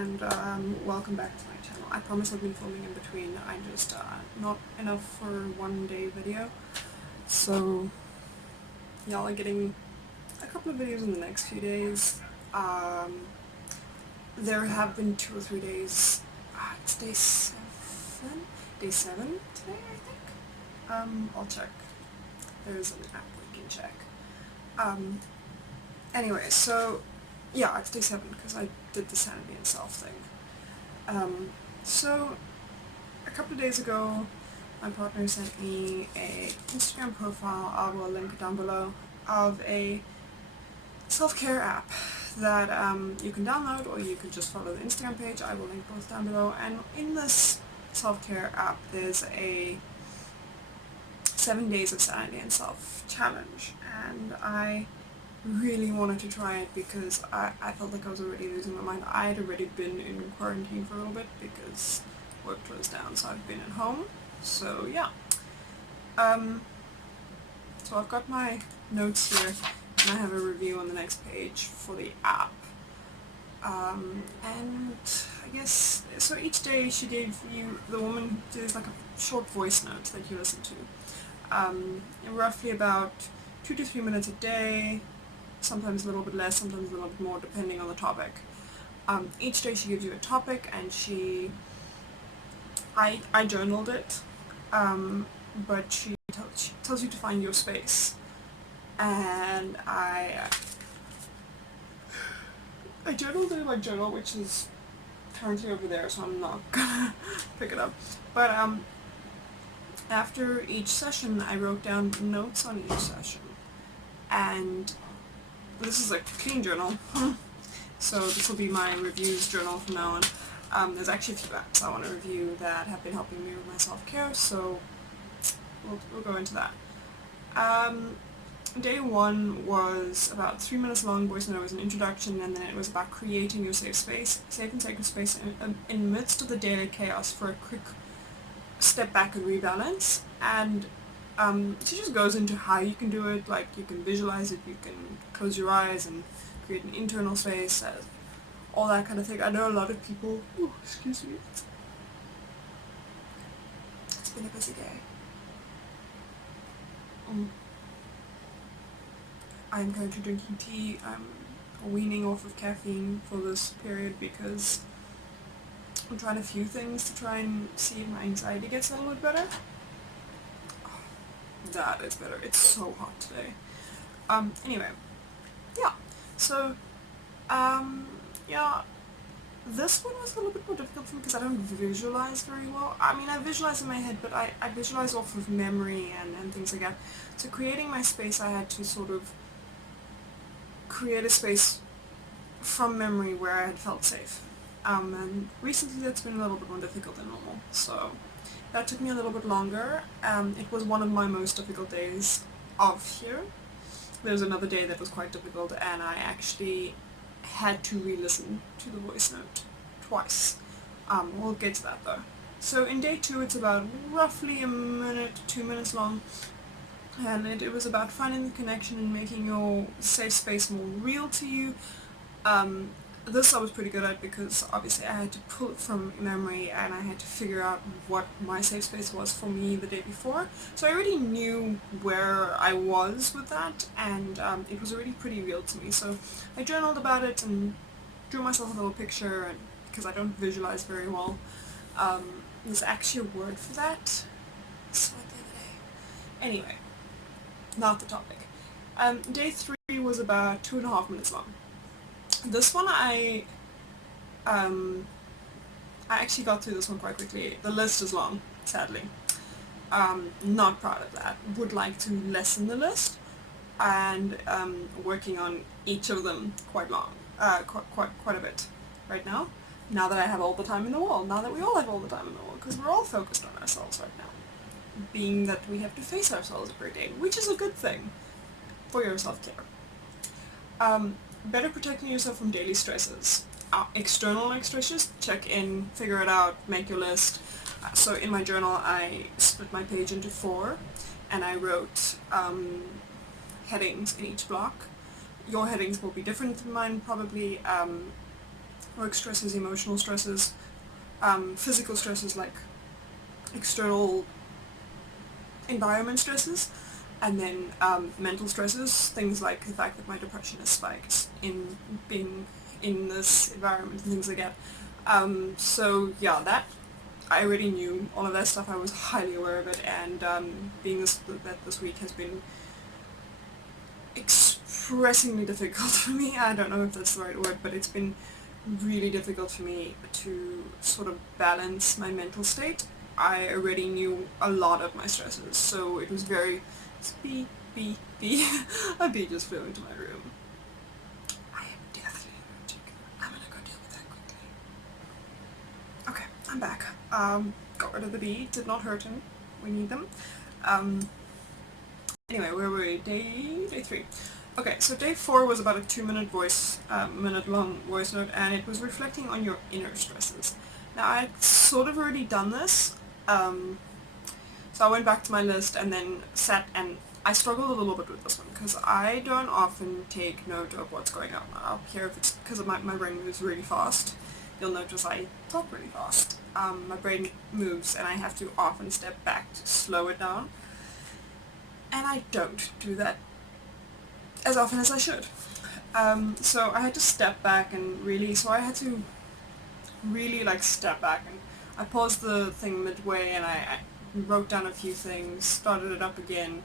and welcome back to my channel. I promise I've been filming in between. I just not enough for one day video, so y'all are getting a couple of videos in the next few days. There have been 2 or 3 days. It's day 7 today, I think. I'll check. There's an app we can check. Anyway, so yeah, it's day 7 because I did the Sanity and Self thing. So a couple of days ago, my partner sent me a Instagram profile, I will link down below, of a self-care app that you can download or you can just follow the Instagram page. I will link both down below. And in this self-care app, there's a 7 days of Sanity and Self challenge, and I really wanted to try it because I felt like I was already losing my mind. I had already been in quarantine for a little bit because work closed down, so I've been at home. So yeah. So I've got my notes here, and I have a review on the next page for the app. And I guess, so each day she gave you, the woman does like a short voice note that you listen to. Roughly about 2 to 3 minutes a day, sometimes a little bit less, sometimes a little bit more, depending on the topic. Each day she gives you a topic, and I journaled it, but she tells you to find your space, and I journaled it in my journal, which is currently over there, so I'm not gonna pick it up, but after each session I wrote down notes on each session, and this is a clean journal, so this will be my reviews journal from now on. There's actually a few apps I want to review that have been helping me with my self-care, so we'll go into that. Day 1 was about 3 minutes long voice note. It was an introduction, and then it was about creating your safe and sacred space in the midst of the daily chaos for a quick step back and rebalance. And she just goes into how you can do it, like you can visualize it, you can close your eyes and create an internal space, all that kind of thing. I know a lot of people, excuse me, it's been a busy day. I'm currently drinking tea. I'm weaning off of caffeine for this period because I'm trying a few things to try and see if my anxiety gets a little bit better. That is better. It's so hot today. Anyway, yeah. So, yeah, this one was a little bit more difficult for me because I don't visualize very well. I mean, I visualize in my head, but I visualize off of memory and things like that. So creating my space, I had to sort of create a space from memory where I had felt safe. And recently that's been a little bit more difficult than normal, so that took me a little bit longer. It was one of my most difficult days of here. There was another day that was quite difficult, and I actually had to re-listen to the voice note twice. We'll get to that though. So in day 2 it's about roughly 2 minutes long, and it was about finding the connection and making your safe space more real to you. This I was pretty good at because obviously I had to pull it from memory, and I had to figure out what my safe space was for me the day before. So I already knew where I was with that, and it was already pretty real to me. So I journaled about it and drew myself a little picture, and because I don't visualize very well. There's actually a word for that. So the other day. Anyway, not the topic. Day 3 was about 2.5 minutes long. This one I actually got through this one quite quickly. The list is long, sadly. Not proud of that. Would like to lessen the list, and working on each of them quite long, quite a bit right now. Now that I have all the time in the world, now that we all have all the time in the world, because we're all focused on ourselves right now. Being that we have to face ourselves every day, which is a good thing for your self-care. Better protecting yourself from daily stresses. External stresses, check in, figure it out, make your list. So in my journal I split my page into 4, and I wrote headings in each block. Your headings will be different than mine probably. work stresses, emotional stresses, physical stresses like external environment stresses, and then mental stresses, things like the fact that my depression is spiked in being in this environment and things like that. So yeah, that I already knew all of that stuff. I was highly aware of it, and being that this week has been expressingly difficult for me. I don't know if that's the right word, but it's been really difficult for me to sort of balance my mental state. I already knew a lot of my stresses, so it was very bee. A bee just flew into my room. I am deathly allergic. I'm gonna go deal with that quickly. Okay, I'm back. Got rid of the bee. Did not hurt him. We need them. Anyway, where were we? Day 3. Okay, so day 4 was about a 2-minute long voice note, and it was reflecting on your inner stresses. Now, I'd sort of already done this, so I went back to my list and then sat, and I struggled a little bit with this one because I don't often take note of what's going on up here. If it's because my brain moves really fast, you'll notice I talk really fast. My brain moves and I have to often step back to slow it down, and I don't do that as often as I should. So I had to step back and really, so I had to really like step back, and I paused the thing midway and I wrote down a few things, started it up again,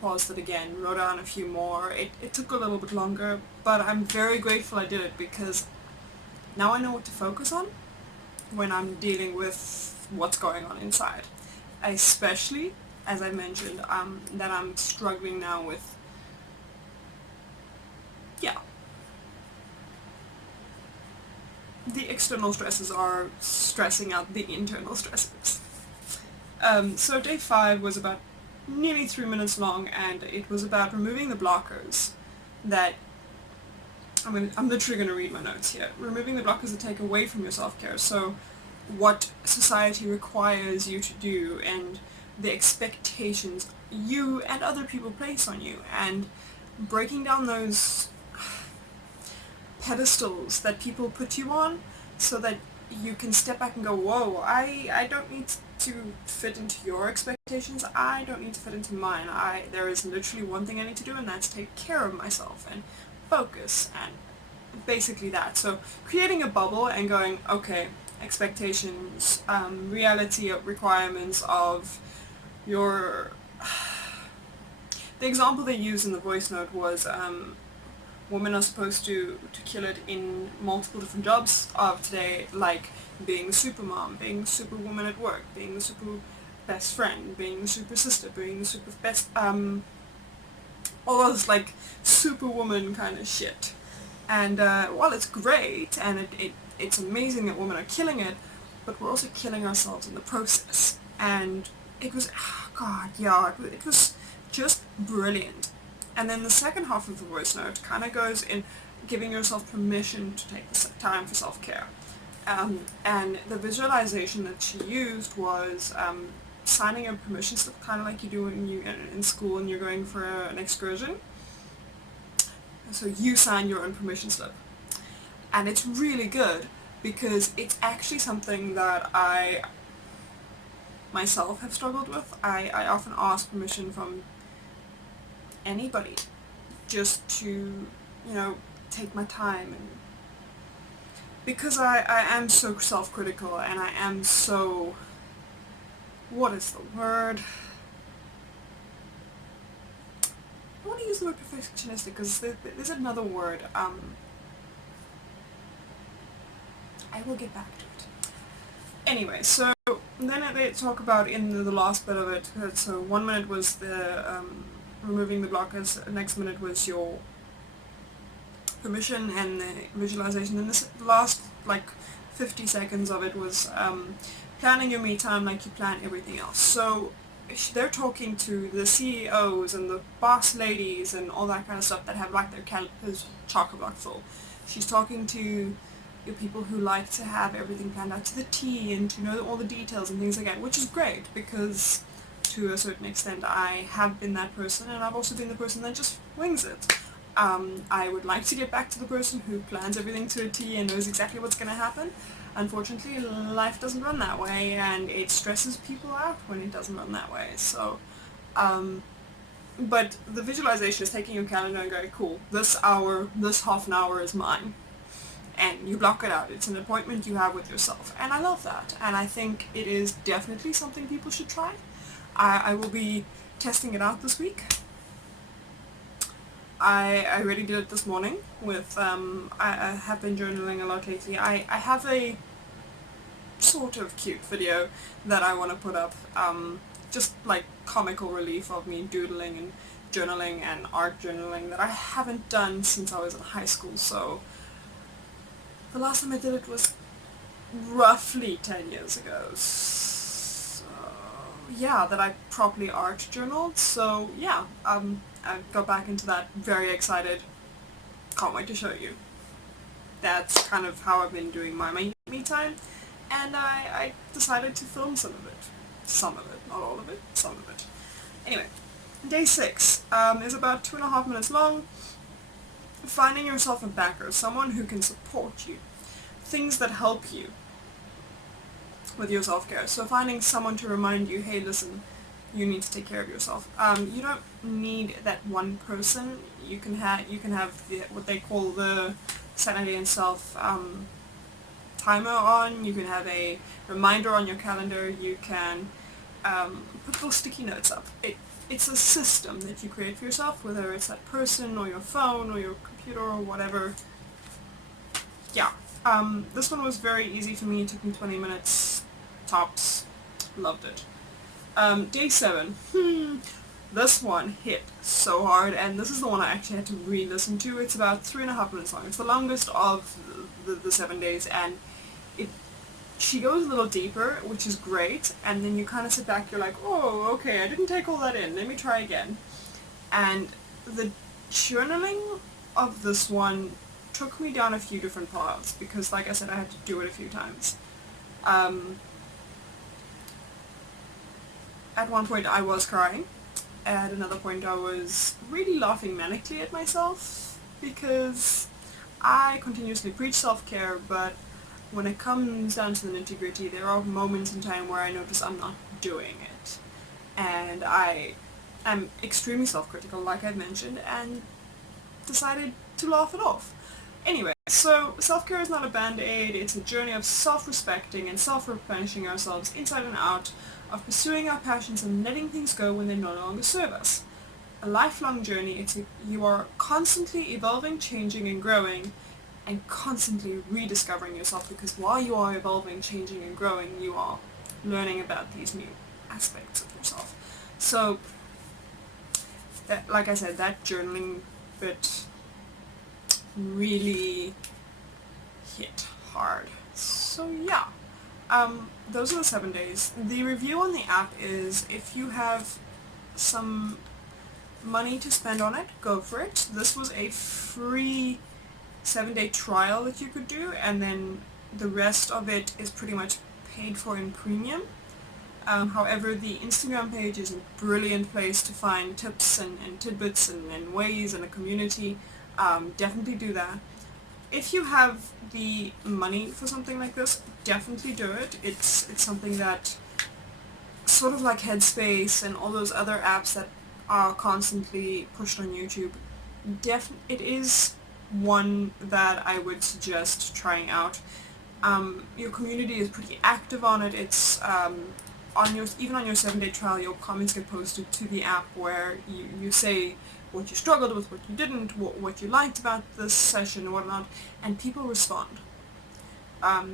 paused it again, wrote down a few more. It took a little bit longer, but I'm very grateful I did it because now I know what to focus on when I'm dealing with what's going on inside. Especially, as I mentioned, that I'm struggling now with, the external stresses are stressing out the internal stresses. So day 5 was about nearly 3 minutes long, and it was about removing the blockers that, I'm literally going to read my notes here. Removing the blockers that take away from your self-care. So what society requires you to do and the expectations you and other people place on you, and breaking down those pedestals that people put you on so that you can step back and go, whoa, I don't need to fit into your expectations, I don't need to fit into mine. There is literally one thing I need to do, and that's take care of myself and focus, and basically that. So creating a bubble and going, okay, expectations, reality requirements of your... The example they used in the voice note was women are supposed to kill it in multiple different jobs of today, like being the super mom, being the super woman at work, being the super best friend, being the super sister, being the super best, all those like superwoman kind of shit. And while it's great and it's amazing that women are killing it, but we're also killing ourselves in the process. And it was, oh God, yeah, it was just brilliant. And then the second half of the voice note kind of goes in giving yourself permission to take the time for self-care. And the visualization that she used was signing a permission slip, kind of like you do when you're in school and you're going for an excursion. So you sign your own permission slip. And it's really good because it's actually something that I myself have struggled with. I often ask permission from anybody just to, take my time, and because I am so self-critical and I am so, what is the word? I want to use the word perfectionistic because there's another word. I will get back to it. Anyway, so then they talk about in the last bit of it, so 1 minute was the removing the blockers, the next minute was your permission and the visualization, and the last 50 seconds of it was planning your me time like you plan everything else. So they're talking to the CEOs and the boss ladies and all that kind of stuff that have their calendars chock-a-block full. She's talking to the people who like to have everything planned out to the T and to know all the details and things like that, which is great because to a certain extent I have been that person, and I've also been the person that just wings it. I would like to get back to the person who plans everything to a T and knows exactly what's going to happen. Unfortunately, life doesn't run that way, and it stresses people out when it doesn't run that way. So, but the visualization is taking your calendar and going, cool, this hour, this half an hour is mine. And you block it out. It's an appointment you have with yourself. And I love that. And I think it is definitely something people should try. I will be testing it out this week. I already did it this morning with, I have been journaling a lot lately. I have a sort of cute video that I want to put up, just like comical relief of me doodling and journaling and art journaling that I haven't done since I was in high school, so the last time I did it was roughly 10 years ago. So yeah, that I properly art journaled, so yeah, I got back into that, very excited, can't wait to show you. That's kind of how I've been doing my me time, and I decided to film some of it. Some of it, not all of it, some of it. Anyway, day 6 is about 2.5 minutes long. Finding yourself a backer, someone who can support you, things that help you with your self-care. So finding someone to remind you, hey, listen, you need to take care of yourself. You don't need that one person. You can have what they call the Sanity and Self timer on. You can have a reminder on your calendar. You can put little sticky notes up. It's a system that you create for yourself, whether it's that person or your phone or your computer or whatever. Yeah. This one was very easy for me. It took me 20 minutes tops. Loved it. Day 7. This one hit so hard, and this is the one I actually had to re-listen to. It's about 3.5 minutes long. It's the longest of the 7 days, and she goes a little deeper, which is great, and then you kind of sit back, you're like, oh, okay, I didn't take all that in, let me try again. And the journaling of this one took me down a few different paths, because like I said, I had to do it a few times. At one point I was crying. At another point I was really laughing manically at myself, because I continuously preach self-care, but when it comes down to the nitty-gritty, there are moments in time where I notice I'm not doing it. And I am extremely self-critical, like I've mentioned, and decided to laugh it off. Anyway, so self-care is not a band-aid, it's a journey of self-respecting and self-replenishing ourselves inside and out, of pursuing our passions and letting things go when they no longer serve us. A lifelong journey, you are constantly evolving, changing, and growing, and constantly rediscovering yourself, because while you are evolving, changing, and growing, you are learning about these new aspects of yourself. So, that, like I said, that journaling bit really hit hard. So yeah, those are the 7 days. The review on the app is, if you have some money to spend on it, go for it. This was a free 7-day trial that you could do, and then the rest of it is pretty much paid for in premium. However, the Instagram page is a brilliant place to find tips and tidbits and ways, and a community. Definitely do that. If you have the money for something like this, definitely do it. It's something that, sort of like Headspace and all those other apps that are constantly pushed on YouTube, it is one that I would suggest trying out. Your community is pretty active on it. It's even on your 7-day trial, your comments get posted to the app where you say what you struggled with, what you didn't, what you liked about this session and whatnot, and people respond. A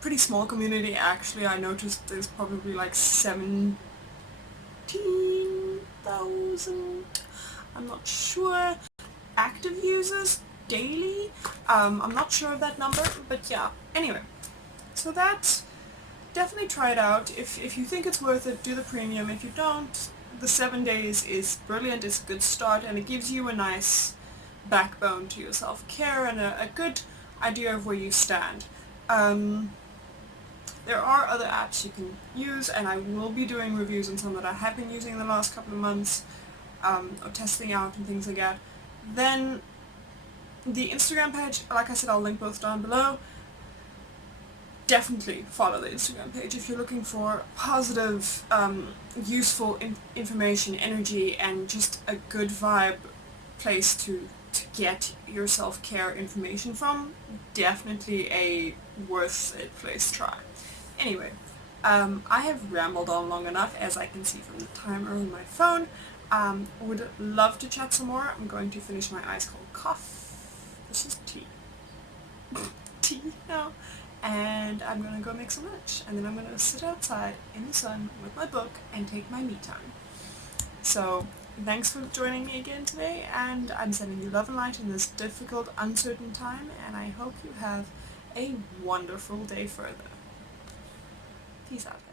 pretty small community, actually. I noticed there's probably like 17,000, I'm not sure, active users daily. I'm not sure of that number, but yeah. Anyway, so that's, definitely try it out. If you think it's worth it, do the premium. If you don't, the 7 days is brilliant. It's a good start, and it gives you a nice backbone to your self-care and a good idea of where you stand. There are other apps you can use, and I will be doing reviews on some that I have been using in the last couple of months, or testing out and things like that. Then the Instagram page, like I said, I'll link both down below. Definitely follow the Instagram page if you're looking for positive, useful information, energy, and just a good vibe place to get your self-care information from. Definitely a worth it place to try. Anyway, I have rambled on long enough, as I can see from the timer on my phone. Would love to chat some more. I'm going to finish my ice cold coffee. This is tea. Tea now. And I'm gonna go make some lunch. And then I'm gonna sit outside in the sun with my book and take my me time. So, thanks for joining me again today, and I'm sending you love and light in this difficult, uncertain time, and I hope you have a wonderful day further. Peace out.